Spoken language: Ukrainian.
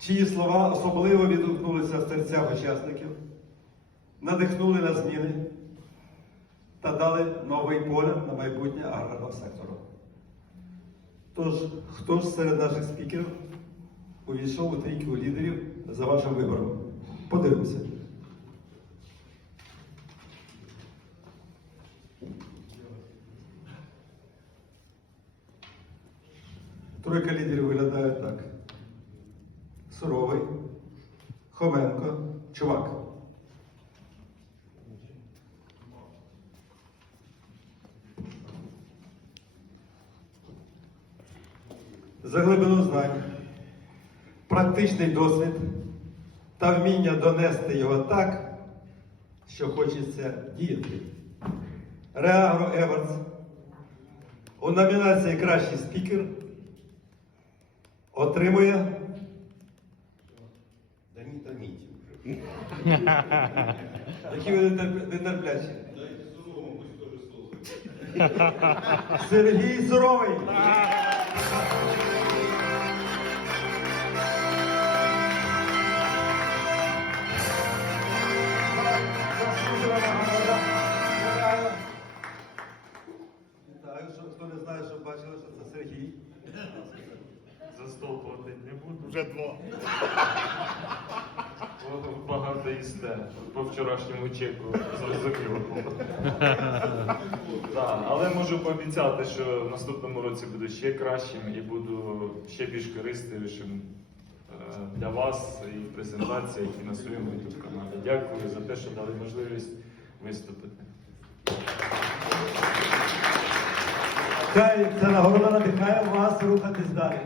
чиї слова особливо відгукнулися в серцях учасників, надихнули на зміни та дали новий погляд на майбутнє аграрного сектору. Тож, хто ж серед наших спікерів увійшов у трійку лідерів за вашим вибором? Подивимося. Тройка лідерів виглядає так. Суровий, Хоменко, Чувак. За глибину знань, практичний досвід та вміння донести його так, що хочеться діяти. Реагро Еверс у номінації Кращий спікер отримує. Да ні, та Які ви нетерп- нетерплячі. Сергій Суровий. Хто не знає, що бачили, що це Сергій. За стол не буду. Вже два. Багато їсте. По вчорашньому чеку зрозуміло. Так, але можу пообіцяти, що в наступному році буду ще кращим і буду ще більш користивішим е, для вас і в презентаціях, і на своєму youtube каналі. Дякую за те, що дали можливість виступити. Хай ця нагорода надихає вас рухатись далі.